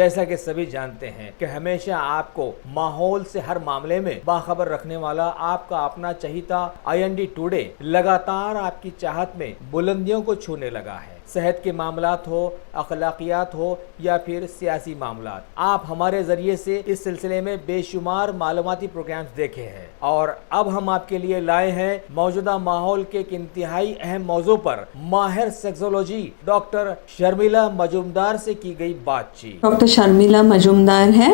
जैसा कि सभी जानते हैं कि हमेशा आपको माहौल से हर मामले में बाखबर रखने वाला आपका अपना चहीता IND टुडे लगातार आपकी चाहत में बुलंदियों को छूने लगा है। सेहत के मामलात हो, अखलाकियात हो या फिर सियासी मामलात, आप हमारे जरिए से इस सिलसिले में बेशुमार मालूमाती प्रोग्राम्स देखे हैं और अब हम आपके लिए लाए हैं मौजूदा माहौल के एक इंतहाई अहम मौजू पर माहिर सेक्सोलॉजी डॉक्टर शर्मिला मजूमदार से की गई बातचीत। डॉक्टर शर्मिला मजूमदार है,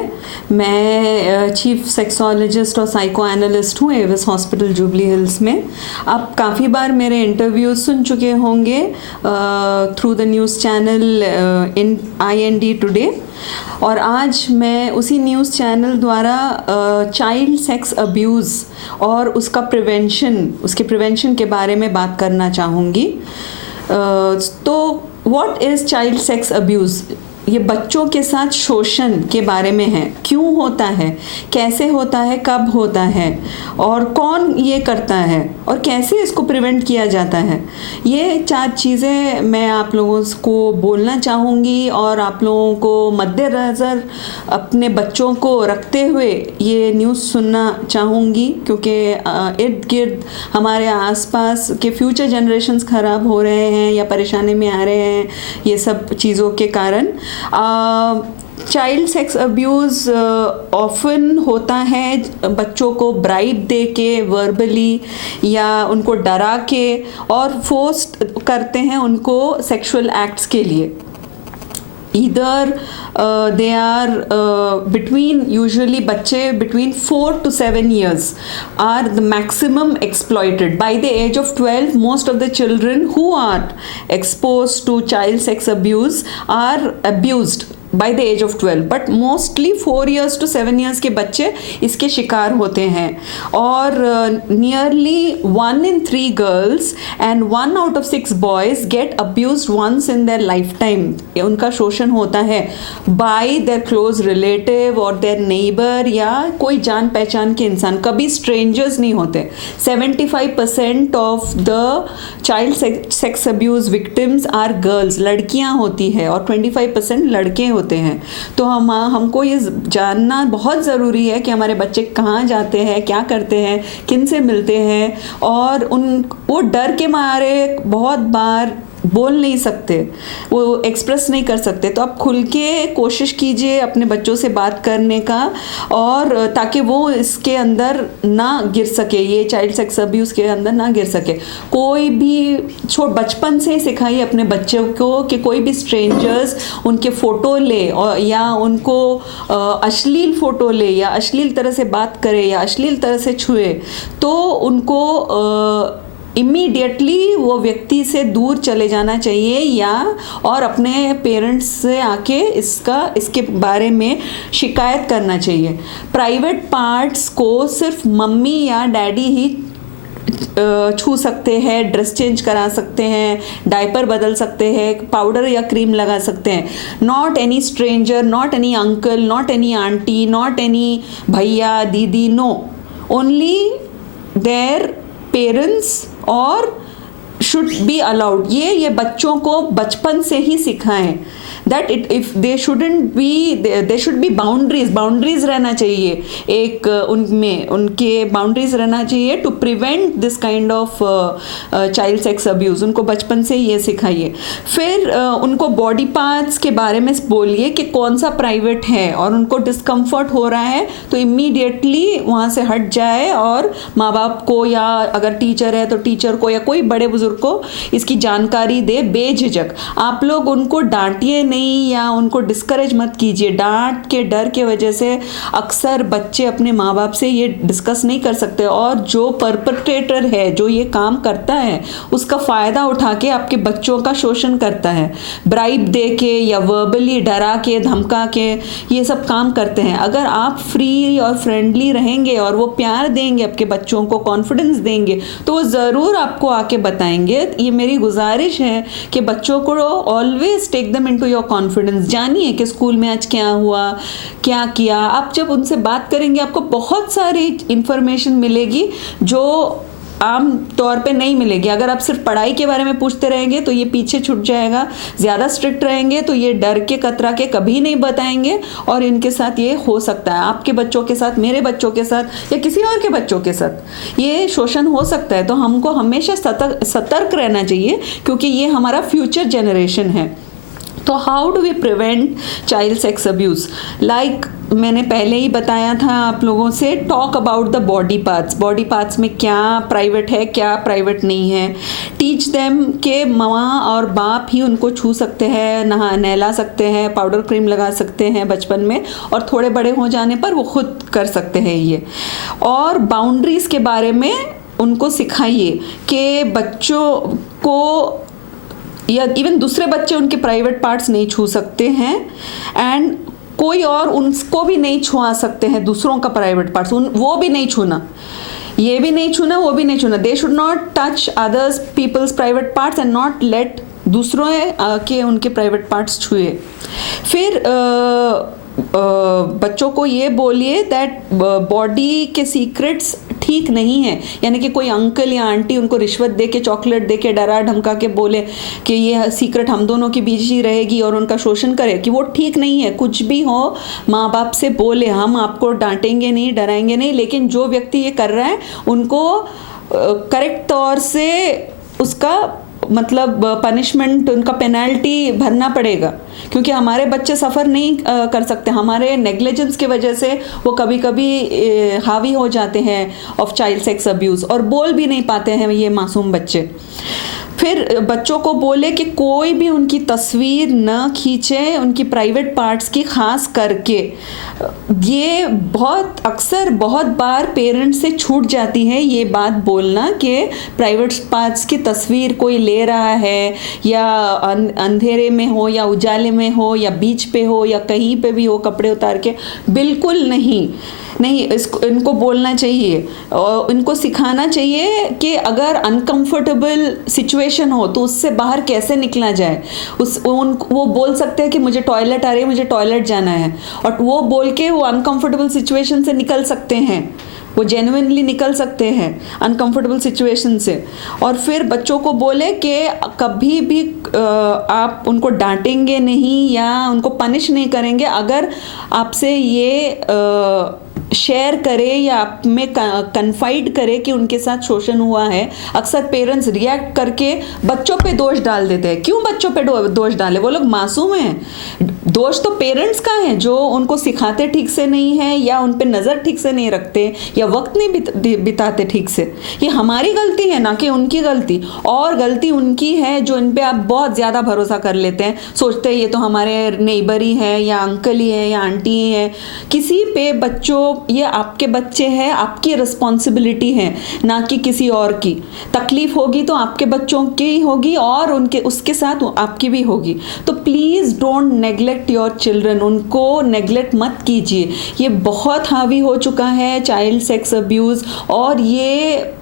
मैं चीफ सेक्सोलॉजिस्ट और साइको एनालिस्ट हूँ एविस हॉस्पिटल जुबली हिल्स में। आप काफ़ी बार मेरे इंटरव्यू सुन चुके होंगे through the news channel in IND today, और आज मैं उसी न्यूज़ चैनल द्वारा चाइल्ड सेक्स अब्यूज़ और उसका उसके प्रिवेंशन के बारे में बात करना चाहूँगी। तो what is child sex abuse? ये बच्चों के साथ शोषण के बारे में है। क्यों होता है, कैसे होता है, कब होता है और कौन ये करता है और कैसे इसको प्रिवेंट किया जाता है, ये 4 चीज़ें मैं आप लोगों को बोलना चाहूँगी और आप लोगों को मद्देनज़र अपने बच्चों को रखते हुए ये न्यूज़ सुनना चाहूँगी, क्योंकि इर्द गिर्द हमारे आसपास के फ्यूचर जनरेशन्स ख़राब हो रहे हैं या परेशानी में आ रहे हैं ये सब चीज़ों के कारण। चाइल्ड सेक्स अब्यूज़ ऑफन होता है बच्चों को ब्राइब दे के, वर्बली या उनको डरा के, और फोर्स करते हैं उनको सेक्सुअल एक्ट्स के लिए। Either they are usually बच्चे between 4 to 7 years are the maximum exploited. By the age of 12, most of the children who are exposed to child sex abuse are abused by the age of 12, but mostly 4 years to 7 years के बच्चे इसके शिकार होते हैं। और nearly 1 in 3 girls and 1 out of 6 boys get abused once in their lifetime. उनका शोषण होता है by their close relative और their neighbor या कोई जान पहचान के इंसान, कभी strangers नहीं होते। 75% of the child sex abuse victims are girls, लड़कियां होती है, और 25% लड़के होते हैं। तो हमको ये जानना बहुत ज़रूरी है कि हमारे बच्चे कहाँ जाते हैं, क्या करते हैं, किन से मिलते हैं, और वो डर के मारे बहुत बार बोल नहीं सकते, वो एक्सप्रेस नहीं कर सकते। तो आप खुल के कोशिश कीजिए अपने बच्चों से बात करने का, और ताकि वो इसके अंदर ना गिर सके, ये चाइल्ड सेक्स अब्यूज़ के अंदर ना गिर सके। कोई भी बचपन से ही सिखाइए अपने बच्चों को कि कोई भी स्ट्रेंजर्स उनके फ़ोटो ले और या उनको अश्लील फ़ोटो ले या अश्लील तरह से बात करे या अश्लील तरह से छुए, तो उनको इमीडिएटली वो व्यक्ति से दूर चले जाना चाहिए या और अपने पेरेंट्स से आके इसके बारे में शिकायत करना चाहिए। प्राइवेट पार्ट्स को सिर्फ मम्मी या डैडी ही छू सकते हैं, ड्रेस चेंज करा सकते हैं, डायपर बदल सकते हैं, पाउडर या क्रीम लगा सकते हैं। Not any stranger, not any uncle, not any aunty, not any भैया दीदी, no, only their parents or should be allowed. ये बच्चों को बचपन से ही सिखाएं that if they shouldn't be, they should be boundaries रहना चाहिए, एक उनमें उनके बाउंड्रीज रहना चाहिए to prevent this kind of child sex abuse. उनको बचपन से ये सिखाइए। फिर उनको बॉडी पार्ट्स के बारे में बोलिए कि कौन सा प्राइवेट है, और उनको डिस्कम्फर्ट हो रहा है तो इमीडिएटली वहाँ से हट जाए और माँ बाप को या अगर टीचर है तो टीचर को या कोई बड़े बुजुर्ग को इसकी जानकारी दे बेझिझक। आप लोग उनको डांटिए नहीं या उनको डिस्करेज मत कीजिए। डांट के डर के वजह से अक्सर बच्चे अपने माँ बाप से ये डिस्कस नहीं कर सकते, और जो परपेट्रेटर है, जो ये काम करता है, उसका फ़ायदा उठा के आपके बच्चों का शोषण करता है। ब्राइब दे के या वर्बली डरा के, धमका के ये सब काम करते हैं। अगर आप फ्री और फ्रेंडली रहेंगे और वो प्यार देंगे, आपके बच्चों को कॉन्फिडेंस देंगे, तो वो ज़रूर आपको आके बताएंगे। ये मेरी गुजारिश है कि बच्चों को always take them into your confidence. जानिए कि स्कूल में आज क्या हुआ, क्या किया। आप जब उनसे बात करेंगे आपको बहुत सारी इंफॉर्मेशन मिलेगी जो आम तौर पे नहीं मिलेगी। अगर आप सिर्फ पढ़ाई के बारे में पूछते रहेंगे तो ये पीछे छूट जाएगा, ज़्यादा स्ट्रिक्ट रहेंगे तो ये डर के कतरा के कभी नहीं बताएंगे, और इनके साथ ये हो सकता है, आपके बच्चों के साथ, मेरे बच्चों के साथ या किसी और के बच्चों के साथ ये शोषण हो सकता है। तो हमको हमेशा सतर्क रहना चाहिए, क्योंकि ये हमारा फ्यूचर जनरेशन है। तो how do we prevent child sex abuse? Like मैंने पहले ही बताया था आप लोगों से, talk about the body parts में क्या प्राइवेट है, क्या प्राइवेट नहीं है। टीच देम के माँ और बाप ही उनको छू सकते हैं, नहला सकते हैं, पाउडर क्रीम लगा सकते हैं बचपन में, और थोड़े बड़े हो जाने पर वो खुद कर सकते हैं ये। और बाउंड्रीज़ के बारे में उनको सिखाइए कि बच्चों को या इवन दूसरे बच्चे उनके प्राइवेट पार्ट्स नहीं छू सकते हैं, एंड कोई और उनको भी नहीं छुआ सकते हैं दूसरों का प्राइवेट पार्ट्स, वो भी नहीं छूना, ये भी नहीं छूना, वो भी नहीं छूना। They should not touch others peoples private parts and not let दूसरों के उनके प्राइवेट पार्ट्स छुए। फिर बच्चों को ये बोलिए दैट बॉडी के सीक्रेट्स ठीक नहीं है, यानी कि कोई अंकल या आंटी उनको रिश्वत दे के, चॉकलेट दे के, डरा धमका के बोले कि ये सीक्रेट हम दोनों के बीच ही रहेगी और उनका शोषण करे, कि वो ठीक नहीं है। कुछ भी हो माँ बाप से बोले, हम आपको डांटेंगे नहीं, डराएंगे नहीं, लेकिन जो व्यक्ति ये कर रहा है उनको करेक्ट तौर से उसका मतलब पनिशमेंट, उनका पेनल्टी भरना पड़ेगा, क्योंकि हमारे बच्चे सफ़र नहीं कर सकते। हमारे नेग्लिजेंस की वजह से वो कभी कभी हावी हो जाते हैं ऑफ चाइल्ड सेक्स अब्यूज़, और बोल भी नहीं पाते हैं ये मासूम बच्चे। फिर बच्चों को बोले कि कोई भी उनकी तस्वीर न खींचे, उनकी प्राइवेट पार्ट्स की, खास करके ये बहुत बार पेरेंट्स से छूट जाती है ये बात बोलना कि प्राइवेट पार्ट्स की तस्वीर कोई ले रहा है, या अंधेरे में हो या उजाले में हो या बीच पे हो या कहीं पे भी हो कपड़े उतार के, बिल्कुल नहीं। इनको बोलना चाहिए और इनको सिखाना चाहिए कि अगर अनकंफर्टेबल सिचुएशन हो तो उससे बाहर कैसे निकला जाए। वो बोल सकते हैं कि मुझे टॉयलेट आ रही है, मुझे टॉयलेट जाना है, और वो बोल के वो अनकंफर्टेबल सिचुएशन से निकल सकते हैं, वो जेन्युइनली निकल सकते हैं अनकंफर्टेबल सिचुएशन से। और फिर बच्चों को बोले कि कभी भी आप उनको डांटेंगे नहीं या उनको पनिश नहीं करेंगे अगर आपसे ये शेयर करे या आप में कन्फाइड करे कि उनके साथ शोषण हुआ है। अक्सर पेरेंट्स रिएक्ट करके बच्चों पे दोष डाल देते हैं। क्यों बच्चों पे दोष डाले? वो लोग मासूम हैं। दोष तो पेरेंट्स का है जो उनको सिखाते ठीक से नहीं है, या उन पे नज़र ठीक से नहीं रखते, या वक्त नहीं बिताते ठीक से। ये हमारी गलती है, ना कि उनकी गलती। और गलती उनकी है जो इन पे आप बहुत ज़्यादा भरोसा कर लेते हैं, सोचते हैं ये तो हमारे नेबर ही है, या अंकल ही है, या आंटी ही है। किसी पे बच्चों, ये आपके बच्चे हैं, आपकी रिस्पॉन्सिबिलिटी है, ना कि किसी और की। तकलीफ होगी तो आपके बच्चों की होगी और उसके साथ आपकी भी होगी। तो please don't neglect your children, उनको नेग्लेक्ट मत कीजिए। ये बहुत हावी हो चुका है चाइल्ड सेक्स अब्यूज़, और ये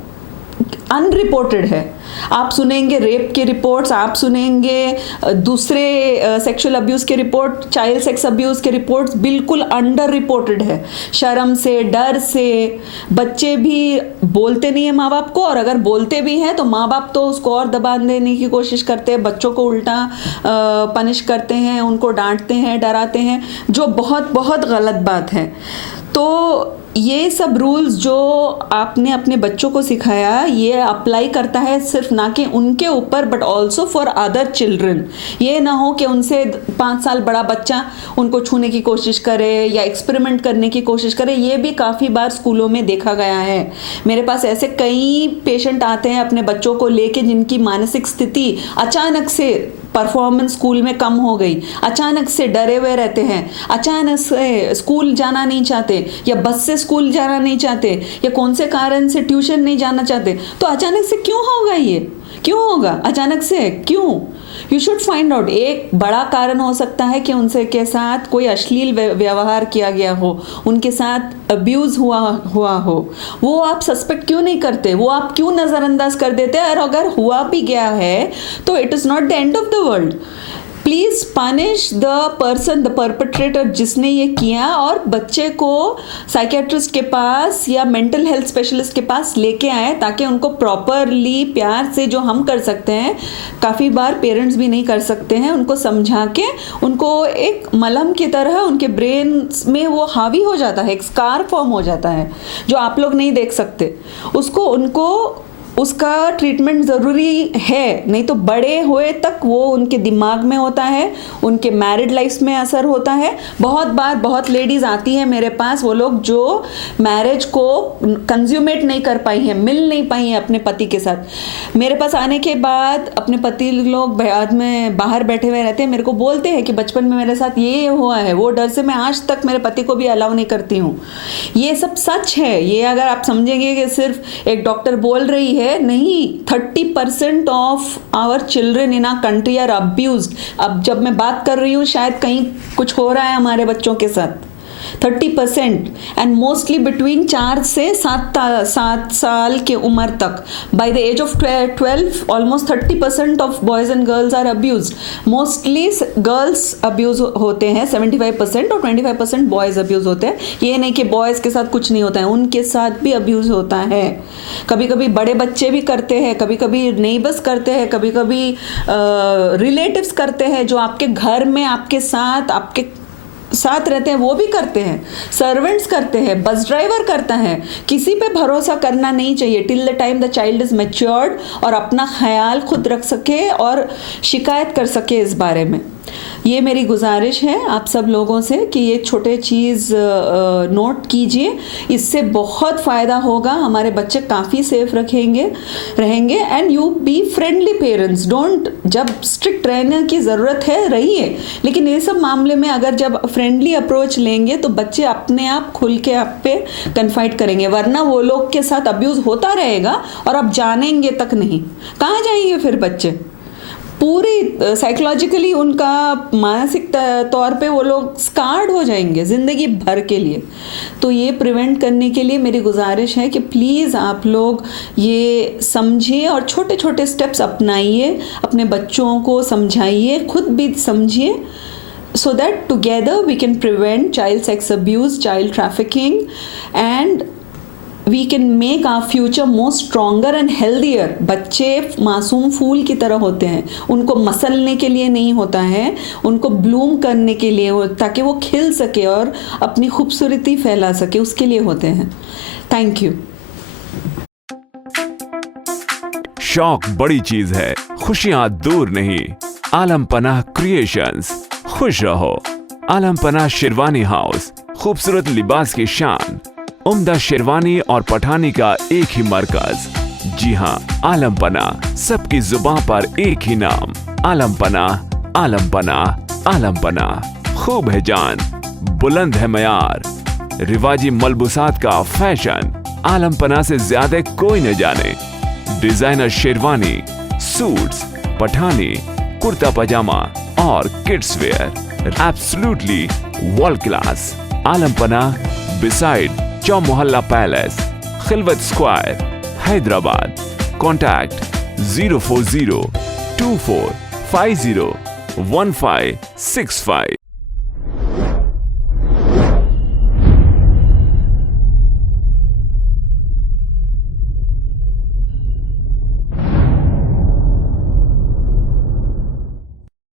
अनरिपोर्टेड है। आप सुनेंगे रेप के रिपोर्ट्स, आप सुनेंगे दूसरे सेक्सुअल अब्यूज़ के रिपोर्ट, चाइल्ड सेक्स अब्यूज़ के रिपोर्ट्स बिल्कुल अंडर रिपोर्टेड है। शर्म से, डर से बच्चे भी बोलते नहीं है माँ बाप को, और अगर बोलते भी हैं तो माँ बाप तो उसको और दबा देने की कोशिश करते हैं, बच्चों को उल्टा पनिश करते हैं, उनको डांटते हैं, डराते हैं, जो बहुत बहुत गलत बात है। तो ये सब रूल्स जो आपने अपने बच्चों को सिखाया, ये अप्लाई करता है सिर्फ ना कि उनके ऊपर but also for other children. ये ना हो कि उनसे 5 साल बड़ा बच्चा उनको छूने की कोशिश करे या एक्सपेरिमेंट करने की कोशिश करे। ये भी काफ़ी बार स्कूलों में देखा गया है। मेरे पास ऐसे कई पेशेंट आते हैं अपने बच्चों को लेके जिनकी मानसिक स्थिति अचानक से, परफॉर्मेंस स्कूल में कम हो गई, अचानक से डरे हुए रहते हैं, अचानक से स्कूल जाना नहीं चाहते, या बस से स्कूल जाना नहीं चाहते, या कौन से कारण से ट्यूशन नहीं जाना चाहते। तो अचानक से क्यों होगा? ये क्यों होगा अचानक से? क्यों? You should find out. एक बड़ा कारण हो सकता है कि उनसे के साथ कोई अश्लील व्यवहार किया गया हो, उनके साथ अब्यूज़ हुआ हो। वो आप सस्पेक्ट क्यों नहीं करते? वो आप क्यों नज़रअंदाज कर देते हैं? और अगर हुआ भी गया है तो it is not the end of the world. Please punish the person, the perpetrator जिसने ये किया, और बच्चे को साइकेट्रिस्ट के पास या मेंटल हेल्थ स्पेशलिस्ट के पास लेके आए ताकि उनको प्रॉपरली प्यार से, जो हम कर सकते हैं काफ़ी बार पेरेंट्स भी नहीं कर सकते हैं, उनको समझा के उनको एक मलहम की तरह उनके ब्रेन में वो हावी हो जाता है, एक स्कार फॉर्म हो जाता है जो आप लोग नहीं देख सकते, उसको उनको उसका ट्रीटमेंट ज़रूरी है, नहीं तो बड़े हुए तक वो उनके दिमाग में होता है, उनके मैरिड लाइफ में असर होता है। बहुत बार बहुत लेडीज़ आती हैं मेरे पास, वो लोग जो मैरिज को कंज्यूमेट नहीं कर पाई हैं, मिल नहीं पाई हैं अपने पति के साथ, मेरे पास आने के बाद अपने पति लोग बाद में बाहर बैठे हुए रहते हैं, मेरे को बोलते हैं कि बचपन में मेरे साथ ये हुआ है, वो डर से मैं आज तक मेरे पति को भी अलाउ नहीं करती हूँ। ये सब सच है, ये अगर आप समझेंगे कि सिर्फ एक डॉक्टर बोल रही है, नहीं, 30% of our children in our country are abused. अब जब मैं बात कर रही हूँ शायद कहीं कुछ हो रहा है हमारे बच्चों के साथ, 30%, एंड मोस्टली बिटवीन 4 से 7 साल की उम्र तक। By the age of 12 almost 30% of boys and girls are abused. Mostly girls abuse होते हैं 75% और 25% बॉयज अब्यूज होते हैं। ये नहीं कि बॉयज़ के साथ कुछ नहीं होता है, उनके साथ भी अब्यूज होता है। कभी कभी बड़े बच्चे भी करते हैं, कभी कभी नेबर्स करते हैं, कभी कभी रिलेटिव्स करते हैं, जो आपके घर में आपके साथ रहते हैं, वो भी करते हैं, सर्वेंट्स करते हैं, बस ड्राइवर करता है। किसी पे भरोसा करना नहीं चाहिए till the time the child is matured और अपना ख्याल खुद रख सके और शिकायत कर सके इस बारे में। ये मेरी गुजारिश है आप सब लोगों से कि ये छोटे चीज़ नोट कीजिए, इससे बहुत फ़ायदा होगा, हमारे बच्चे काफ़ी सेफ रहेंगे। And you be friendly parents, don't, जब स्ट्रिक्ट रहने की ज़रूरत है रहिए, लेकिन ये सब मामले में अगर जब फ्रेंडली अप्रोच लेंगे तो बच्चे अपने आप खुल के आप पे कन्फाइड करेंगे, वरना वो लोग के साथ अब्यूज़ होता रहेगा और आप जानेंगे तक नहीं। कहाँ जाएंगे फिर बच्चे? पूरी साइकोलॉजिकली उनका मानसिक तौर पे वो लोग स्कार्ड हो जाएंगे ज़िंदगी भर के लिए। तो ये प्रिवेंट करने के लिए मेरी गुजारिश है कि प्लीज़ आप लोग ये समझिए और छोटे छोटे स्टेप्स अपनाइए, अपने बच्चों को समझाइए, खुद भी समझिए, so that together we can prevent child sex abuse, child trafficking, and we can make our future more stronger and healthier। बच्चे मासूम फूल की तरह होते हैं, उनको मसलने के लिए नहीं होता है, उनको ब्लूम करने के लिए, ताकि वो खिल सके और अपनी खूबसूरती फैला सके, उसके लिए होते हैं। Thank you. शौक बड़ी चीज है, खुशियां दूर नहीं। आलम पनाह क्रिएशंस, खुश रहो। आलम पनाह शेरवानी हाउस, खूबसूरत लिबास की शान, उम्दा शेरवानी और पठानी का एक ही मरकज। जी हाँ, आलम पनाह, सबकी जुबान पर एक ही नाम, आलम पनाह, आलम पनाह, आलम पनाह। खूब है जान, बुलंद है मयार, रिवाजी मलबूसात का फैशन, आलम पनाह से ज्यादा कोई न जाने। डिजाइनर शेरवानी, सूट्स, पठानी, कुर्ता पजामा और kids wear, absolutely world class. Alam Panah, beside Chowmahalla palace, Khilwat square, Hyderabad. Contact 04024501565।